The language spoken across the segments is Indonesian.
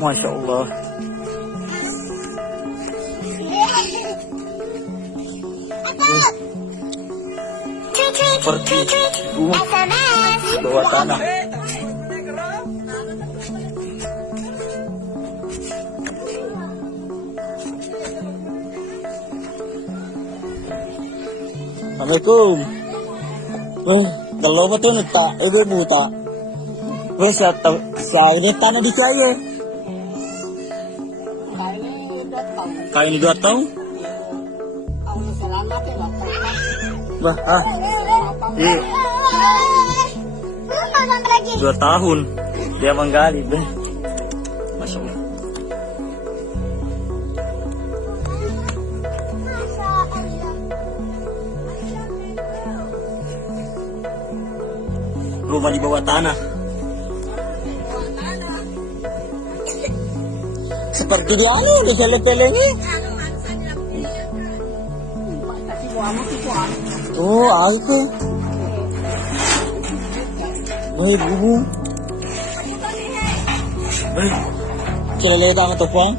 Masya Allah. Seperti bawah tanah. Assalamualaikum. Kalau betul tak, ibu buta. Wes saya ini tanah di kaya. Kaya ini 2 tahun. Bah, iya. 2 tahun dia menggali, beh. Masya Allah. Rumah di bawah tanah. Seperti di anu, di Selepelengi. Oh, aku. Baik, bubu. Baik. Celele tang to pang.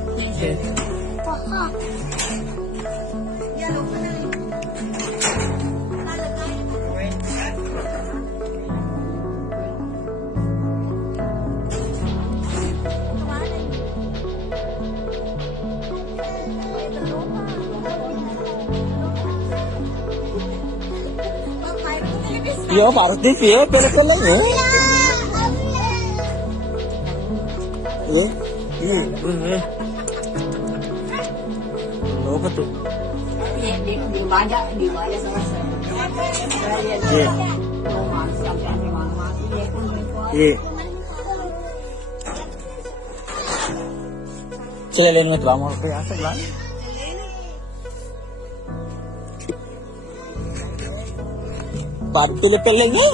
Iya, Pak TV ya, pele-pele ya. Iya. Apa tuh? Di baja selesai. Iya. Iya. Celele nget lamor pe asal lah. Baru pele-pele ni.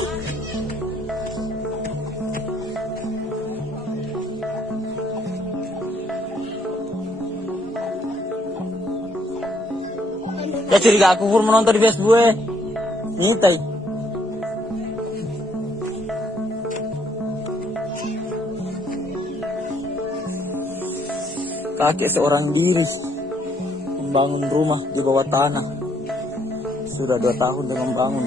Ya curiga aku pun menonton di Facebook. Ini tay. Kakek seorang diri membangun rumah di bawah tanah. Sudah 2 tahun dia membangun.